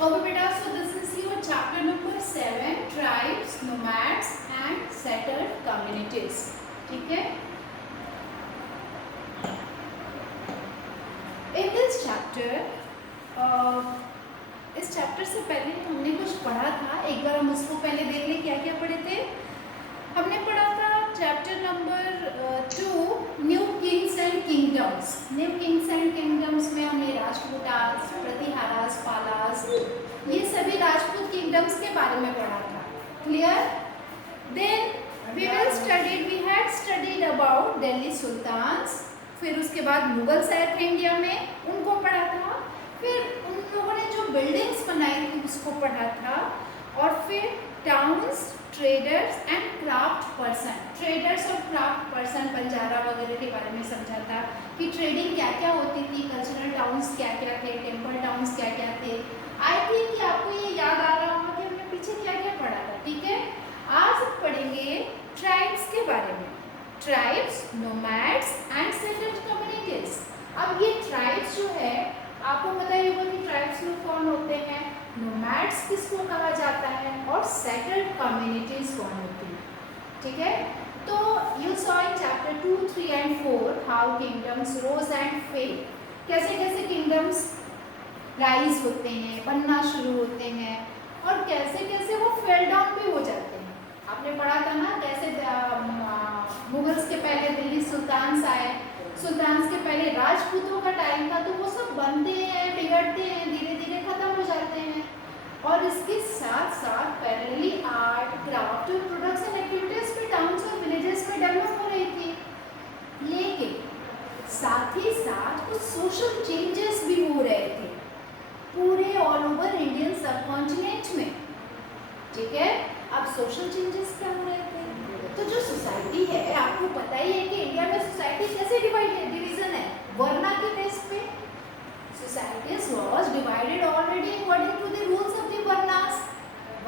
Okay, beta, so this is your chapter number 7, tribes, nomads and settled communities. ठीक है? In this chapter, इस chapter से पहले हमने कुछ पढ़ा था. एक बार हम उसको पहले देख लें. क्या क्या पढ़े थे? हमने पढ़ा था chapter number 2 new Kings and kingdoms. New Kings and kingdoms में हमने राष्ट्रकूटास, प्रतिहारास, पालास, ये सभी राजपूत किंगडम्स के बारे में पढ़ा था. Clear? Then we had studied about Delhi sultans. फिर उसके बाद मुगल्स आए थे इंडिया में, उनको पढ़ा था. फिर उन लोगों ने जो बिल्डिंग्स बनाई थी उसको पढ़ा था. और फिर towns, traders and craft person. Traders और क्राफ्ट पर्सन, बंजारा वगैरह के बारे में समझा था कि ट्रेडिंग क्या क्या होती थी, कल्चरल टाउन्स क्या क्या थे, टेम्पल टाउन्स क्या क्या थे. आई थिंक कि आपको ये याद आ रहा होगा कि हमने पीछे क्या क्या पढ़ा था. ठीक है, आज हम पढ़ेंगे ट्राइब्स के बारे में. Tribes, nomads and settled communities. अब ये ट्राइब्स जो है, आपको पता ही होगा कि ट्राइब्स लोग कौन होते हैं, नोमैड्स किसको कहा जाता है और सेटल्ड कम्युनिटीज कौन होती है. ठीक है, तो you saw in chapter 2, 3 and 4 how kingdoms rose and fell. कैसे कैसे किंगडम्स राइज होते हैं, बनना शुरू होते हैं, और कैसे कैसे वो फेल डाउन भी हो जाते हैं. आपने पढ़ा था ना कैसे मुगल्स के पहले दिल्ली सुल्तान्स आए. सुल्तान्स के पहले राजपूतों का टाइम था, तो वो सब बनते हैं, बिगड़ते हैं, धीरे धीरे खत्म हो जाते हैं. और इसके साथ साथ पैरेलली आर्ट, क्राफ्ट और प्रोडक्शन एक्टिविटीज भी टाउन्स और विलेजेस में डेवलप हो रही थी. लेकिन साथ ही साथ कुछ सोशल चेंजेस भी हो रहे थे पूरे ऑल ओवर इंडियन सबकॉन्टिनेंट में. ठीक है, अब सोशल चेंजेस क्या हो रहे थे? तो जो सोसाइटी है, आपको पता ही है कि इंडिया में सोसाइटी कैसे डिवीजन है, वर्ना के बेस पे. Societies was divided already according to the rules of the varnas.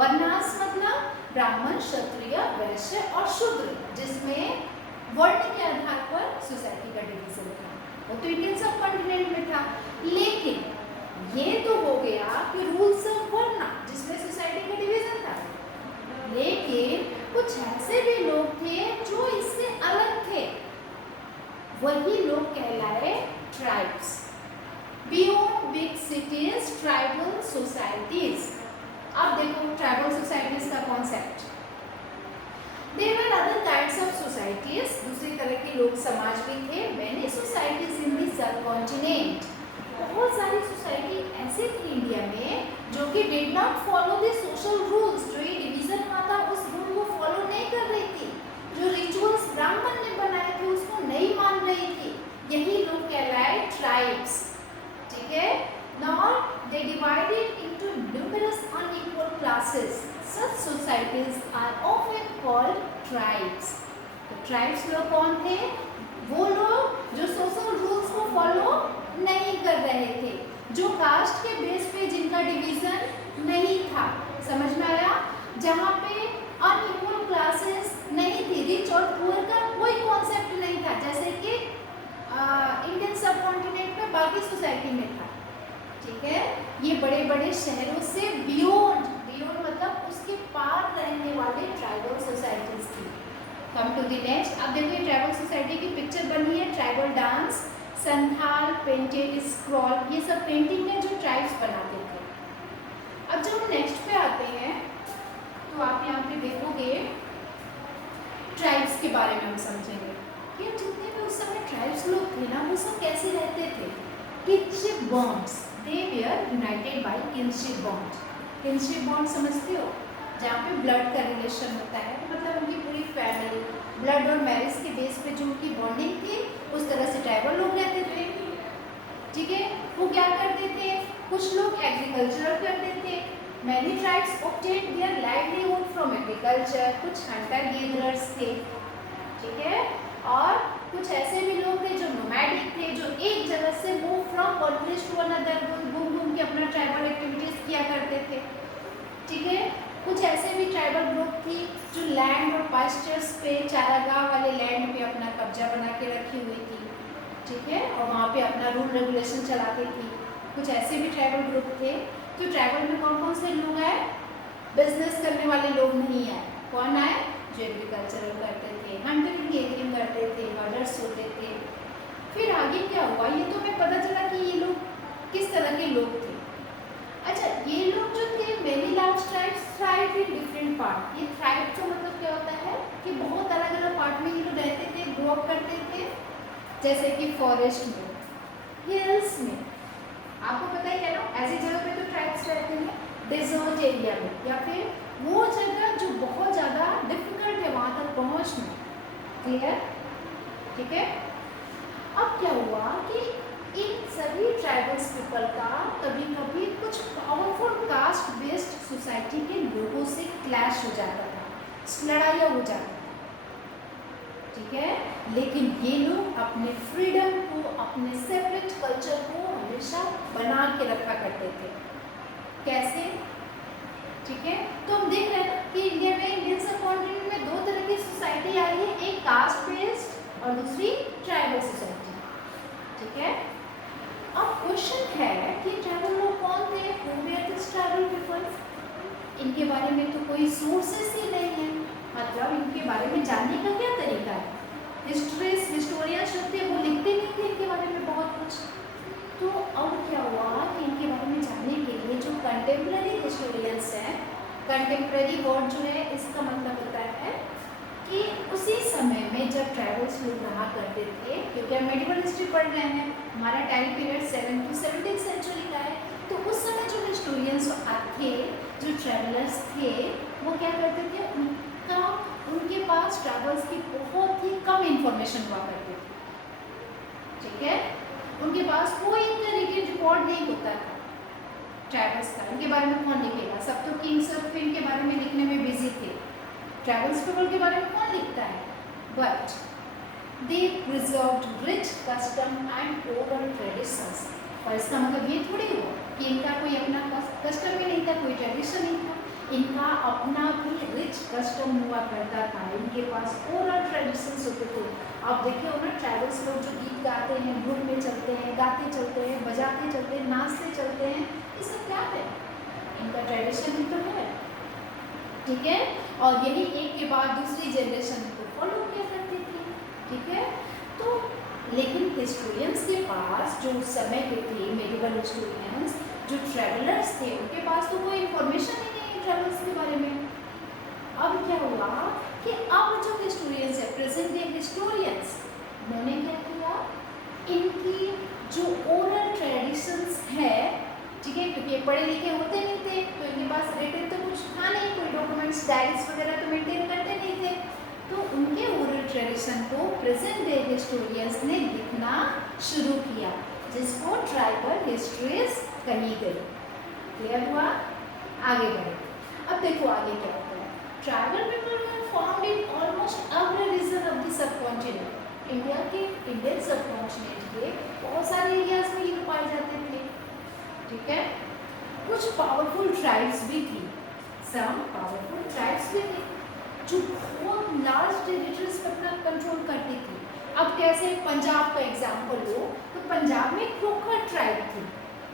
Varnas मतलब ब्राह्मण, क्षत्रिय, वैश्य और शूद्र, जिसमें वर्ण के आधार पर सोसाइटी का डिवीजन था. वो तो इंडियन सबकॉन्टिनेंट में था. लेकिन ये तो हो गया कि रूल्स ऑफ वर्ना, जिसमें सोसाइटी का डिवीजन था. लेकिन कुछ ऐसे भी लोग थे जो इससे अलग थे. वही लोग कहलाए tribes. Beyond big cities, tribal societies. अब देखो ट्राइबल सोसाइटीज का concept. There were other kinds of societies. दूसरी तरह के लोग समाज भी थे. Many societies in the subcontinent. बहुत सारी सोसाइटी ऐसे थी इंडिया में जो कि did not follow the social rules. जो ये डिवीजन हुआ था उस रूल को फॉलो नहीं कर रही थी. जो रिचुअल्स ब्राह्मण ने बनाए थे उसको नहीं मान रही थी. यही लोग कहलाए ट्राइब्स. ठीक है, now they divided into numerous unequal classes. Such societies are often called tribes. तो ट्राइब्स लोग कौन थे? वो लोग जो सोशल रूल्स को फॉलो नहीं कर रहे थे, जो कास्ट के बेस पे जिनका डिवीजन नहीं था. समझ में आया? जहाँ पे अनइक्वल क्लासेस नहीं थी, रिच और पुअर का कोई कॉन्सेप्ट नहीं था, जैसे कि इंडियन सबकॉन्टिनेंट में बाकी सोसाइटी में था. ठीक है, ये बड़े बड़े शहरों से बियॉन्ड मतलब उसके पार रहने वाले ट्राइबल सोसाइटीज थी. Come to the next. अब देखो ये ट्राइबल सोसाइटी की पिक्चर बनी है. Tribal dance, Santhal, painted scroll, ये सब पेंटिंग है जो ट्राइब्स बनाते थे. अब जब हम नेक्स्ट पे आते हैं तो आप यहाँ पे देखोगे ट्राइब्स के बारे में हम समझेंगे कि जितने भी उस समय ट्राइब्स लोग थे ना, वो सब कैसे रहते थे. Kinship bonds. They were united by kinship bond. Kinship bond समझते हो? जहाँ पे ब्लड का रिलेशन होता है, मतलब उनकी पूरी फैमिली ब्लड और मैरिज के बेस पे जो उनकी बॉन्डिंग थी, उस तरह से ट्राइबल लोग रहते थे. ठीक है, वो क्या करते थे? कुछ लोग एग्रीकल्चर करते थे. Many tribes obtain their livelihood from agriculture. कुछ हंटर गेदरर्स थे. ठीक है, और कुछ ऐसे भी लोग थे जो नोमैडिक थे, जो एक जगह से move from one place to another, घूम घूम के अपना ट्राइबल एक्टिविटीज किया करते थे. ठीक है, कुछ ऐसे भी ट्राइबल ग्रुप थी जो लैंड और पास्चर्स पे, चारागाह वाले लैंड पे अपना कब्जा बना के रखी हुई थी. ठीक है, और वहाँ पे अपना रूल रेगुलेशन चलाती थी. कुछ ऐसे भी ट्राइबल ग्रुप थे. तो ट्राइबल में कौन कौन से लोग आए? बिजनेस करने वाले लोग नहीं आए। कौन आए? जो एग्रीकल्चरल करते थे, हंटिंग गैदरिंग करते थे, हर्डर्स होते थे। फिर आगे क्या हुआ, ये तो हमें पता चला कि ये लोग किस तरह के लोग थे। अच्छा, ये लोग जो थे many large tribes thrive in different part. ये थ्राइव का मतलब क्या होता है कि बहुत अलग अलग पार्ट में ये लोग रहते थे, ग्रो अप करते थे। जैसे कि फॉरेस्ट में, हिल्स में, आपको पता ही है ना, ऐसी जगह पे तो ट्राइब्स रहते हैं। डेजर्ट एरिया में, या फिर वो जगह जो बहुत ज़्यादा डिफिकल्ट है वहाँ तक पहुँचना। क्लियर? ठीक है। अब क्या हुआ कि इन सभी ट्राइबल्स पीपल का कभी कभी कुछ पावरफुल कास्ट बेस्ड सोसाइटी के लोगों से क्लैश हो जाता था, लड़ाइयाँ हो जाती थी। ठीक है, लेकिन ये लोग अपने फ्रीडम को, अपने सेपरेट कल्चर को हमेशा बना के रखा करते थे। कैसे? ठीक है, तो हम देख रहे हैं कि इंडिया में, इंडियन सबकॉन्टिनेंट में दो तरह की सोसाइटी आई है, एक कास्ट बेस्ड और दूसरी ट्राइबल सोसाइटी। ठीक है, अब क्वेश्चन है कि ट्राइबल लोग कौन थे? Who were this tribal peoples? इनके बारे में तो कोई सोर्सेस ही नहीं है, मतलब इनके बारे में जानने का क्या तरीका है? हिस्टोरियंस जो थे वो लिखते नहीं थे इनके बारे में बहुत कुछ। तो अब क्या हुआ कि इनके बारे में जानने के लिए जो कंटेम्प्रेरी हिस्टोरियंस हैं, कंटेम्प्रेरी वर्ड जो है इसका मतलब होता है कि उसी समय में जब ट्राइबल्स लोग रहा करते थे, क्योंकि हम मेडिवल हिस्ट्री पढ़ रहे हैं, हमारा time period 7 to 17th century का है, तो उस समय जो हिस्टोरियंस थे, जो ट्रैवलर्स थे, वो क्या करते थे, उनके पास ट्रैवल्स की बहुत ही कम इंफॉर्मेशन हुआ करती थी। ठीक है, उनके पास कोई इनका रिटन रिकॉर्ड नहीं होता था ट्रैवल्स का। इनके बारे में कौन लिखेगा? सब तो किंग्स ऑफ इनके बारे में लिखने में बिजी थे, ट्रैवल्स पीपल के बारे में कौन लिखता है? But they preserved rich custom and oral traditions. और इसका मतलब ये थोड़ी हुआ कि इनका कोई अपना कस्टम ही नहीं था, कोई ट्रेडिशन नहीं था, इनका अपना भी रिच कस्टम हुआ करता था, इनके पास ओरल ट्रेडिशंस होते थे। आप देखिए ना, ट्रैवल्स लोग जो गीत गाते हैं, ग्रुप में चलते हैं, गाते चलते हैं, बजाते चलते हैं, नाचते चलते हैं, ये सब क्या है? इनका ट्रेडिशन ही तो है। ठीक है, और यही एक के बाद दूसरी जनरेशन को फॉलो किया करती थी। ठीक है, तो लेकिन हिस्टोरियंस के पास, जो उस समय के थे मेडिवल हिस्टोरियंस, जो ट्रैवलर्स थे, उनके पास तो कोई इंफॉर्मेशन ही नहीं है ट्रैवल्स के बारे में। अब क्या हुआ कि अब जो हिस्टोरियंस है, प्रेजेंट डे हिस्टोरियंस, उन्होंने क्या किया, इनकी जो ओरल ट्रेडिशंस है, ठीक है, क्योंकि पढ़े लिखे होते नहीं थे, तो इनके पास रिटन तो कुछ था नहीं, कोई डॉक्यूमेंट्स, डायरीज वगैरह तो मेंटेन करते नहीं थे, तो उनके ओरल ट्रेडिशन को प्रेजेंट डे हिस्टोरियंस ने लिखना शुरू किया, जिसको ट्राइबल हिस्ट्रीज कही गई। क्लियर हुआ? आगे बढ़े। अब देखो आगे क्या होता है। Tribal people were found in almost every region of the subcontinent. India के, इंडियन सबकॉन्टिनेंट के बहुत सारे एरियाज में ये पाए जाते थे। ठीक है, कुछ पावरफुल ट्राइब्स भी थी, सम पावरफुल ट्राइब्स भी थी, जो बहुत लार्ज टेरिटरीज पर अपना कंट्रोल करती थी। अब कैसे? पंजाब का एग्जांपल लो, तो पंजाब में खोखर ट्राइब थी,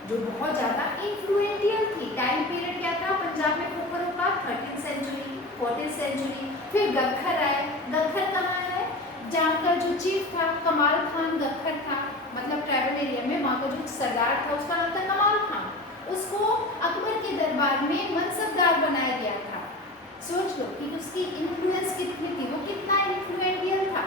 जो बहुत ज़्यादा इन्फ्लुएंशियल थी। टाइम पीरियड क्या था पंजाब में खोखरों का? 13th century, 14th century. फिर गक्खर आए। गक्खर कहाँ है? जहाँ का जो चीफ था कमाल खान गक्खर था, मतलब ट्राइबल एरिया में वहाँ का जो सरदार था उसका नाम था कमाल खान। उसको अकबर के दरबार में मनसबदार बनाया गया था। सोच लो कि उसकी इन्फ्लुएंस कितनी थी, वो कितना इन्फ्लुएंशियल था।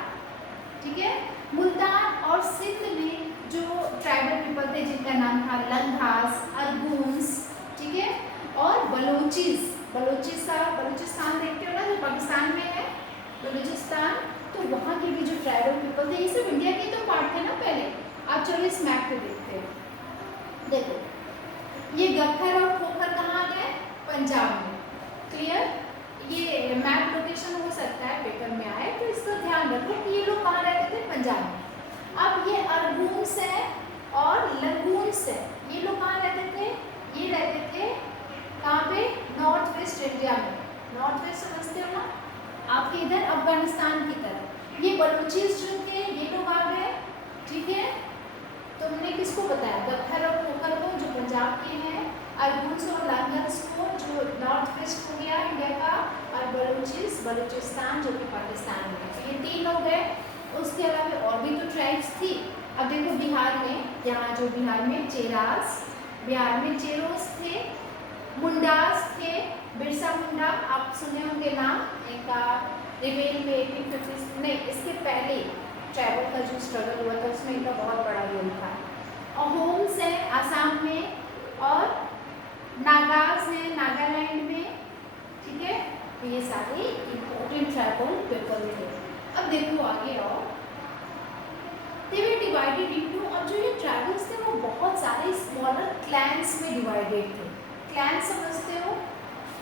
ठीक है, मुल्तान और सिंध में जो ट्राइबल पीपल थे, जिनका नाम था लंघास, अरगुन्स, ठीक है, और बलोचिस। बलूचिस्तान देखते हो ना, जो पाकिस्तान में है, बलूचिस्तान, तो वहाँ के भी जो ट्राइबल पीपल थे, ये सब इंडिया के तो पार्ट थे ना पहले। आप चलो इस मैप पे देखते हैं, देखो ये गक्खर और खोखर कहाँ गए? पंजाब में। क्लियर? ये मैप लोकेशन हो सकता है पेपर में आए, तो इसका ध्यान रखो कि ये लोग कहाँ रहते थे? पंजाब में। अब ये अरगुन्स है और लगून्स है, ये लोग कहाँ रहते थे? ये रहते थे कहाँ पे? नॉर्थ वेस्ट इंडिया में। नॉर्थ वेस्ट समझते हो ना, आपके इधर अफगानिस्तान की तरफ। ये बलूचिस जो थे, ये लोग आ गए। ठीक है, तो हमने किसको बताया? गक्खर और खोखर को, जो पंजाब के हैं, बायबुल्स और लांगर्स को जो नॉर्थ वेस्ट हो गया इंडिया का, और बलूचिस्तान जो कि पाकिस्तान में है। तो ये 3 हो गए। उसके अलावा और भी तो ट्राइब्स थी। अब देखो बिहार में, यहाँ जो बिहार में चेरास, बिहार में चेरोस थे, मुंडास थे, बिरसा मुंडा आप सुने होंगे नाम, इनका रिबेल में 1850 नहीं इसके पहले ट्राइबल का जो स्ट्रगल हुआ था उसमें इनका बहुत बड़ा रोल था। और होम्स है आसाम में, और नागाज है नागालैंड में, ठीक है। तो ये सारे इम्पोर्टेंट ट्राइबल पीपल थे। अब देखो आगे और they were divided into, और जो ये ट्राइबल्स थे वो बहुत सारे स्मॉलर क्लैंस में डिवाइडेड थे। क्लैन समझते हो,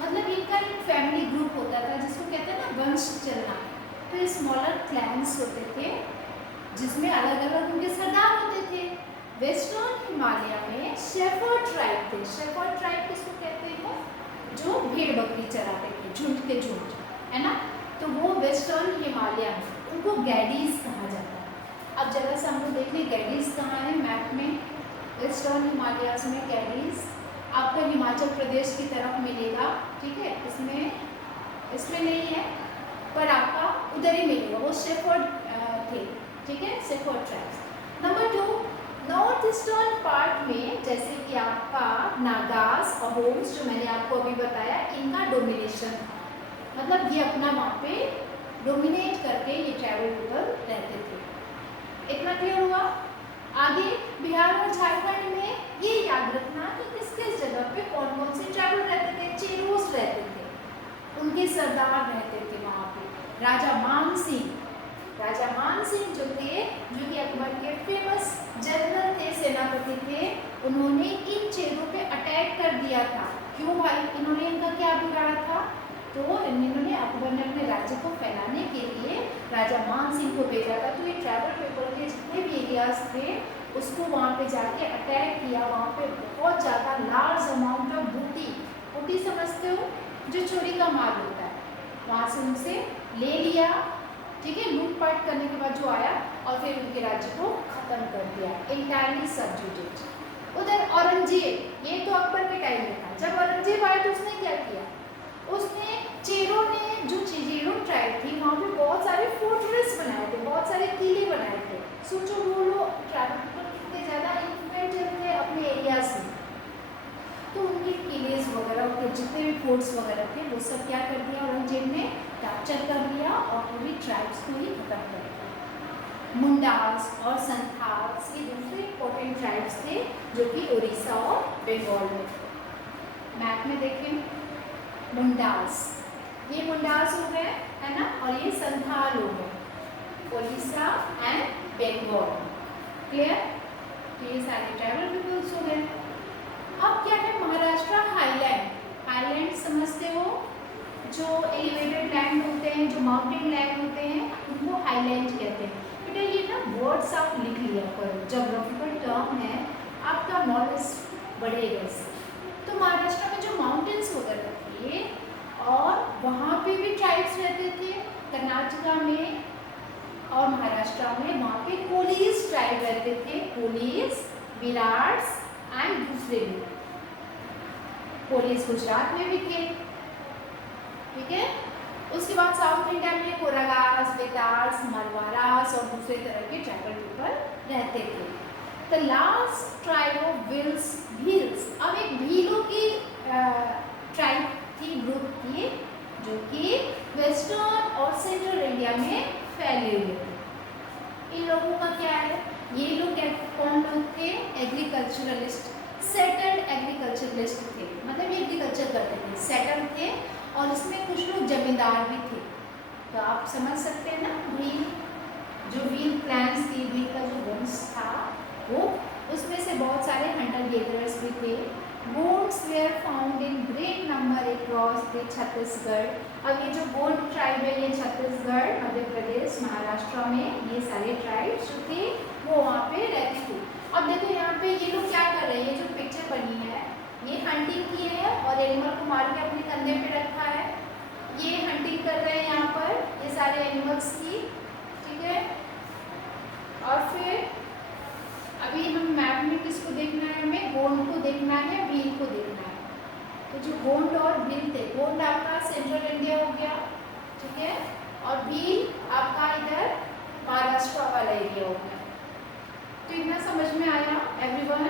मतलब इनका एक फैमिली ग्रुप होता था जिसको कहते हैं ना वंश चलना। तो ये स्मॉलर क्लैंस होते थे जिसमें अलग अलग उनके सरदार होते थे। वेस्टर्न हिमालय में शेफर्ड ट्राइब थे। शेफर्ड ट्राइब किसको कहते हैं? जो भेड़ बकरी चराते थे, झुंड के झुंड, है ना। तो वो वेस्टर्न हिमालय में, उनको गैडीज कहा जाता है। अब जरा सा हम लोग देख लें गैडीज कहाँ है मैप में। वेस्टर्न हिमालयाज में गैडीज आपको हिमाचल प्रदेश की तरफ मिलेगा, ठीक है। इसमें नहीं है पर आपका उधर ही मिलेगा। वो शेफर्ड थे, ठीक है, shepherd tribes. Number 2, north eastern part में जैसे कि आपका नागास और होम्स जो मैंने आपको अभी बताया, इनका डोमिनेशन था, मतलब ये अपना वहाँ पे डोमिनेट करके ये ट्राइबल पीपल रहते थे। इतना क्लियर हुआ। आगे बिहार और झारखंड में ये याद रखना कि किस किस जगह पे कौन कौन से ट्राइबल रहते थे। चेरोस रहते थे, उनके सरदार रहते थे वहाँ पे। राजा मान सिंह जो थे, जो कि अकबर के फेमस जनरल थे, सेनापति थे, उन्होंने इन चेरों पे अटैक कर दिया था। क्यों भाई? इन्होंने इनका क्या बिगाड़ा था? तो इन्होंने अकबर ने अपने राज्य को फैलाने के लिए राजा मान सिंह को भेजा था। तो ये ट्राइबल पीपल के जितने भी एरियाज थे उसको वहाँ पे जाके अटैक किया। वहाँ पे बहुत ज़्यादा लार्ज अमाउंट ऑफ बूटी समझते हो, जो चोरी का माल होता है, वहाँ से उनसे ले लिया, ठीक है। लूटपाट करने के बाद जो आया और फिर उनके राज्य को खत्म कर दिया, इंटायरली सबजुगेट। उधर औरंगजेब, ये तो अकबर के टाइम में था। जब औरंगजेब आया तो उसने क्या किया? उसने चेरों ट्राइब थी वहाँ पे बहुत सारे फोर्ट्रेस बनाए थे, बहुत सारे किले बनाए थे। सोचो वो लोग ट्राइबल पीपल कितने ज़्यादा इन्फ्लुएंशियल थे अपने एरियाज में। तो उनके किलेज वगैरह, उनके जितने भी फोर्ट्स वगैरह थे वो सब क्या कर दिया औरंगजेब ने? कैप्चर कर लिया और पूरी ट्राइब्स को ही खत्म कर दिया। मुंडास और संथाल्स ये दूसरे इंपॉर्टेंट ट्राइब्स थे जो कि उड़ीसा और बंगाल में थे। मैप में देखें मुंडास, ये मुंडास हो गए, है ना, और ये संथाल हो गए, उड़ीसा एंड बंगाल। क्लियर? तो ये सारे ट्राइबल पीपल्स हो गए। अब क्या है? महाराष्ट्र हाईलैंड समझते हो, जो एलिवेटेड लैंड होते हैं, जो माउंटेन लैंड होते हैं, उनको हाईलैंड कहते हैं। बेटा ये ना वर्ड्स आप लिख लिया करो, ज्योग्राफिकल टर्म है, आपका नॉलेज बढ़ेगा इससे। तो महाराष्ट्र में जो माउंटेन्स वगैरह थे और वहाँ पे भी ट्राइब्स रहते थे। कर्नाटका में और महाराष्ट्र में वहाँ पे कोलीज ट्राइब रहते थे, कोलीज, विराट्स एंड दूसरे भी। कोलीज गुजरात में भी थे, ठीक है। उसके बाद साउथ इंडिया में कोरागास, बेतार्स, मरवारास और दूसरे तरह के ट्राइबल पीपल रहते थे। The last tribe of Bhils, अब एक भीलों की ट्राइब थी, ग्रुप थी, जो कि वेस्टर्न और सेंट्रल इंडिया में फैले हुए थे। इन लोगों का क्या है? ये लोग कौन लोग थे? एग्रीकल्चरलिस्ट, सेटल्ड एग्रीकल्चरलिस्ट थे, मतलब ये एग्रीकल्चर करते थे, सेटल थे। और इसमें कुछ लोग जमींदार भी थे। तो आप समझ सकते हैं ना, भील जो भील क्लैंस थी, भील का जो वंश था वो, उसमें से बहुत सारे हंटर गेदरर्स भी थे। Gonds were found in great number across the Chhattisgarh. अब ये जो गोंड ट्राइब है ये छत्तीसगढ़, मध्य प्रदेश, महाराष्ट्र में ये सारे ट्राइब्स जो थे वो वहाँ पे रहती थी। अब देखो यहाँ पे ये लोग क्या कर रहे हैं, ये जो पिक्चर बनी है ये हंटिंग किए हैं और एनिमल को मार के अपने कंधे पे रखा है। ये हंटिंग कर रहे हैं यहाँ पर, ये सारे एनिमल्स की, ठीक है। और फिर अभी हम मैप में किसको देखना है? हमें गोंड को देखना है, भील को देखना है। तो जो गोंड और भील थे, गोंड आपका सेंट्रल इंडिया हो गया, ठीक है, और भील आपका इधर महाराष्ट्र वाला एरिया हो गया। तो इतना समझ में आया एवरीवन?